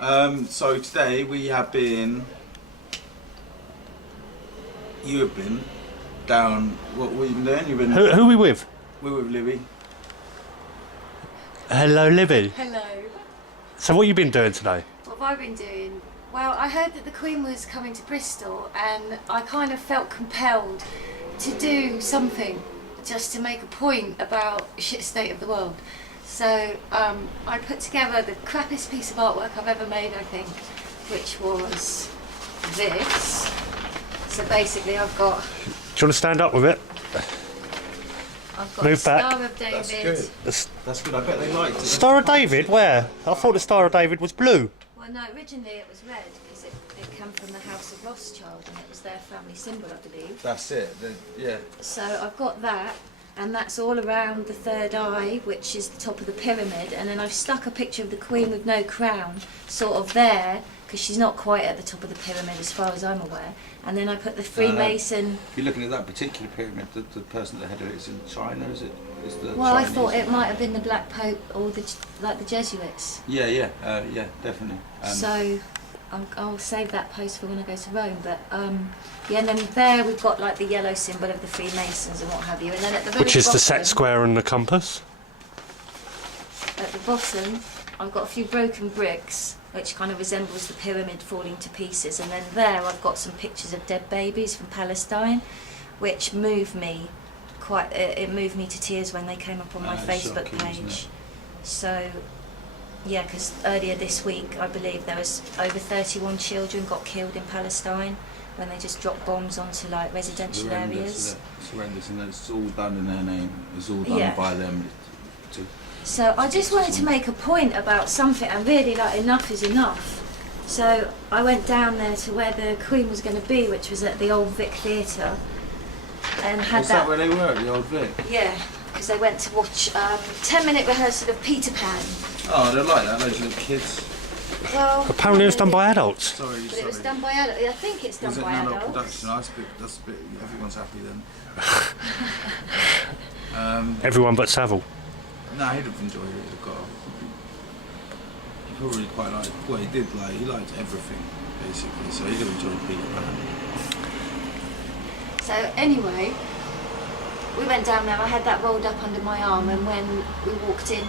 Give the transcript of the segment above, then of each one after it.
So today we have been. You have been down. What were you doing? You've been. Who are we with? We're with Libby. Hello, Libby. Hello. So what have you been doing today? What have I been doing? Well, I heard that the Queen was coming to Bristol and I kind of felt compelled to do something just to make a point about the shit state of the world. So I put together the crappiest piece of artwork I've ever made, I think, which was this. So basically I've got... Do you want to stand up with it? I've got Move the back. Star of David. That's good. That's good. I bet they liked it. Star of David? Where? I thought the Star of David was blue. Well, no, originally it was red because it came from the House of Rothschild and it was their family symbol, I believe. That's it. Yeah. So I've got that, and that's all around the third eye, which is the top of the pyramid, and then I've stuck a picture of the Queen with no crown, sort of there, because she's not quite at the top of the pyramid as far as I'm aware. And then I put the Freemason... If you're looking at that particular pyramid, the person that had it is in China, is it? Is the Well, Chinese? I thought it might have been the Black Pope or the Jesuits. Yeah, yeah, definitely. So I'll save that post for when I go to Rome. But yeah, and then there we've got like the yellow symbol of the Freemasons and what have you. And then at the very Which is bottom, the set square and the compass. At the bottom, I've got a few broken bricks, which kind of resembles the pyramid falling to pieces. And then there I've got some pictures of dead babies from Palestine, which moved me quite. It moved me to tears when they came up on my Facebook shocking, page. isn't it? So, yeah, because earlier this week, I believe there was over 31 children got killed in Palestine when they just dropped bombs onto like residential areas. It's horrendous, and it's all done in their name. It's all done by them. So I just wanted to make a point about something, and really, like, enough is enough. So I went down there to where the Queen was going to be, which was at the Old Vic Theatre, and had Is that where they were, at the Old Vic? Yeah, because they went to watch 10-minute rehearsal of Peter Pan. Oh, they like that, those little kids. Well, Apparently it was done by adults. Sorry. But it was done by adults. I think it's done Was it by an adult adults. production? That's a bit. Everyone's happy then. Everyone but Savile. No, he'd have enjoyed it. He probably quite liked. Well, he did like. He liked everything basically, so he'd have enjoyed Peter Pan. So anyway, we went down there. I had that rolled up under my arm, and when we walked in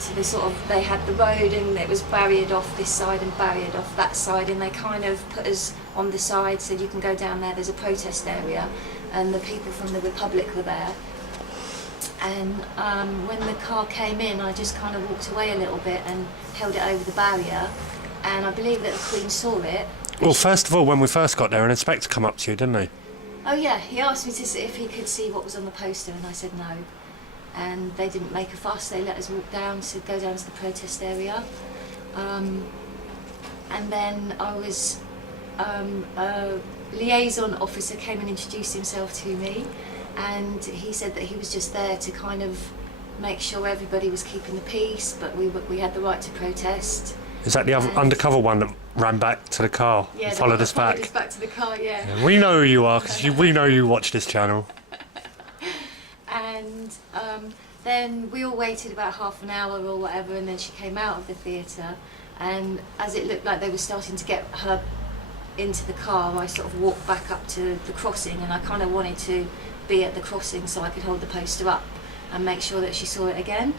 to the sort of, they had the road and it was barriered off this side and barriered off that side, and they kind of put us on the side, said you can go down there, there's a protest area, and the people from the Republic were there. And when the car came in, I just kind of walked away a little bit and held it over the barrier, and I believe that the Queen saw it. Well, first of all, when we first got there, an inspector come up to you, didn't he? Oh yeah, he asked me to see if he could see what was on the poster, and I said no. And they didn't make a fuss, they let us walk down, said go down to the protest area. And then I was, a liaison officer came and introduced himself to me, and he said that he was just there to kind of make sure everybody was keeping the peace, but we had the right to protest. Is that the other undercover one that ran back to the car Yeah, and followed us back? Followed us back to the car, yeah. Yeah, we know who you are, because we know you watch this channel. And then we all waited about half an hour or whatever, and then she came out of the theatre, and as it looked like they were starting to get her into the car, I sort of walked back up to the crossing, and I kind of wanted to be at the crossing so I could hold the poster up and make sure that she saw it again.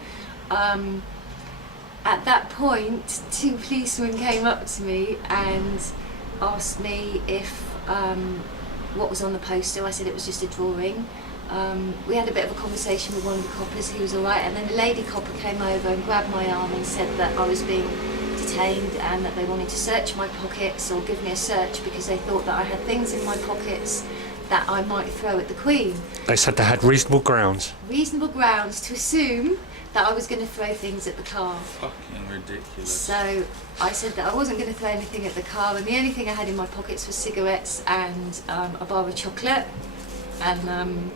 At that point, two policemen came up to me and asked me if what was on the poster. I said it was just a drawing. We had a bit of a conversation with one of the coppers, he was alright, and then the lady copper came over and grabbed my arm and said that I was being detained and that they wanted to search my pockets or give me a search because they thought that I had things in my pockets that I might throw at the Queen. They said they had reasonable grounds. Reasonable grounds to assume that I was going to throw things at the car. Fucking ridiculous. So I said that I wasn't going to throw anything at the car, and the only thing I had in my pockets was cigarettes and a bar of chocolate. And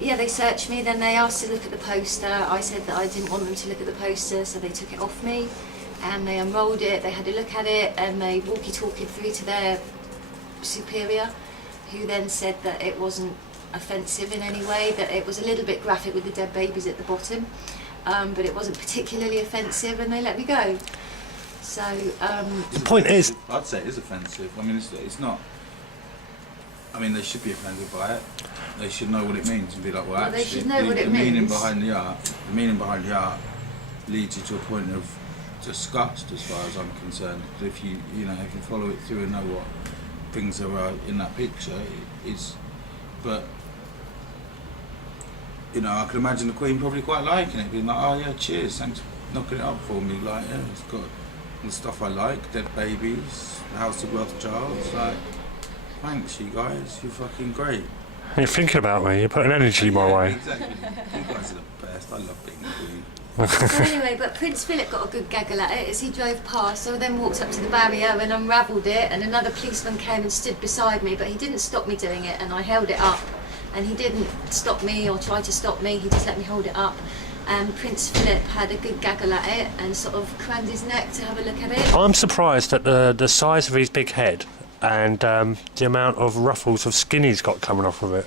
yeah, they searched me, then they asked to look at the poster. I said that I didn't want them to look at the poster, so they took it off me, and they unrolled it, they had a look at it, and they walkie-talkied through to their superior, who then said that it wasn't offensive in any way, that it was a little bit graphic with the dead babies at the bottom, but it wasn't particularly offensive, and they let me go. So The point is, I'd say it is offensive. I mean, it's not. I mean, they should be offended by it. They should know what it means and be like, well, Well, actually, they should know what it the meaning means. behind the art, the meaning behind the art, leads you to a point of disgust, as far as I'm concerned. If you if you follow it through and know what things are in that picture, it's. But I can imagine the Queen probably quite liking it, being like, oh yeah, cheers, thanks for knocking it up for me. Like, yeah, it's got all the stuff I like, dead babies, the House of Rothschilds, like. Thanks, you guys. You're fucking great. you're thinking about me. You're putting energy my way. Exactly. You guys are the best. I love being the Queen. So anyway, but Prince Philip got a good gaggle at it as he drove past. So I then walked up to the barrier and unravelled it, and another policeman came and stood beside me, but he didn't stop me doing it, and I held it up, and he didn't stop me or try to stop me. He just let me hold it up. And Prince Philip had a good gaggle at it and sort of craned his neck to have a look at it. I'm surprised at the size of his big head and the amount of ruffles of skin he's got coming off of it.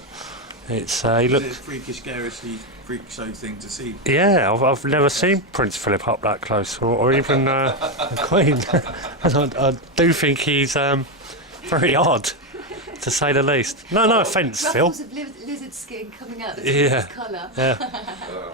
It's he It's a looks. freakish, garishly freak show thing to see. Yeah, I've never seen Prince Philip up that close, or even the Queen. I do think he's very odd, to say the least. No offence, Phil. Ruffles of lizard skin coming out the Yeah. collar. Yeah.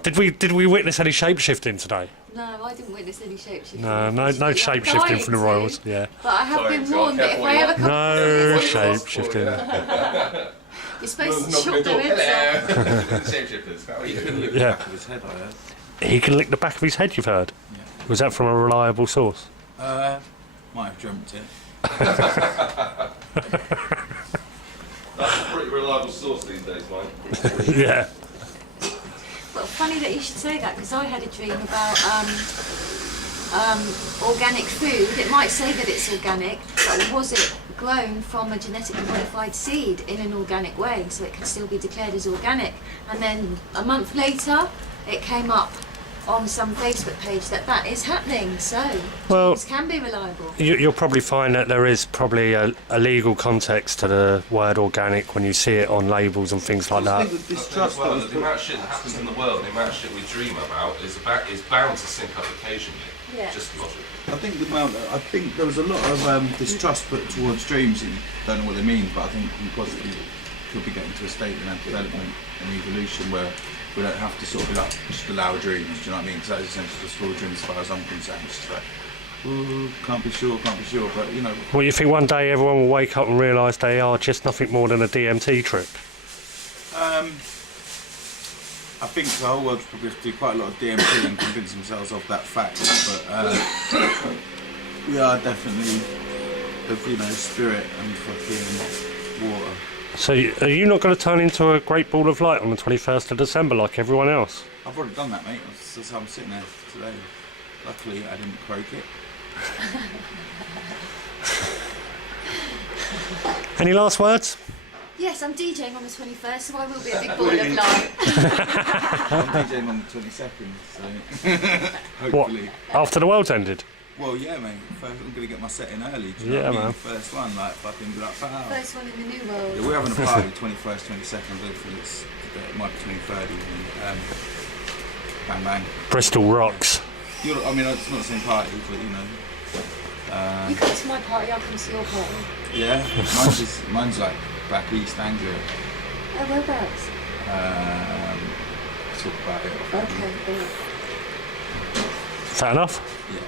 Did we witness any shape shifting today? No, I didn't witness any shape shifting. No shape shifting from the royals. Yeah. But I have been warned that if I ever come No to shape shifting. you're supposed to chop their heads off. He can look Yeah. the back of his head, I heard. He can lick the back of his head. You've heard? Yeah. Was that from a reliable source? Might have dreamt it. That's a pretty reliable source these days, mate. Yeah. Well, funny that you should say that, because I had a dream about organic food. It might say that it's organic, but was it grown from a genetically modified seed in an organic way, so it can still be declared as organic? And then a month later, it came up on some Facebook page that is happening. So Well, this can be reliable. you'll probably find that there is probably a legal context to the word organic when you see it on labels and things like I that. think the As distrust well, that the amount of shit that happens in the world, the amount of shit we dream about is bound to sync up occasionally. Yeah. Just logic. I think there was a lot of distrust put towards dreams. And don't know what they mean, but I think we possibly could be getting to a state in our development and evolution where we don't have to sort of be like, just allow dreams, do you know what I mean? Because that is essentially just full dreams as far as I'm concerned. It's just like, ooh, can't be sure, but Well, you think one day everyone will wake up and realise they are just nothing more than a DMT trip? I think the whole world's probably have to do quite a lot of DMT and convince themselves of that fact, but we are definitely the spirit and fucking water. So are you not going to turn into a great ball of light on the 21st of December like everyone else? I've already done that, mate. That's how I'm sitting there today. Luckily, I didn't croak it. Any last words? Yes, I'm DJing on the 21st, so I will be a big ball of light. I'm DJing on the 22nd, so What? hopefully. After the world's ended? Well, yeah, mate. First, I'm gonna get my set in early. Do you know Yeah, what I mean? man. First one, like fucking be like, pow. First one in the new world. Yeah, we're having a party 21st, 22nd. Hopefully, it might be 23rd even. Bang bang. Bristol rocks. I mean, it's not the same party, but You come to my party, I'll come to your party. yeah. Mine's like back East Anglia. Oh, whereabouts? Talk about it. Okay, cool. Is that enough? Yeah.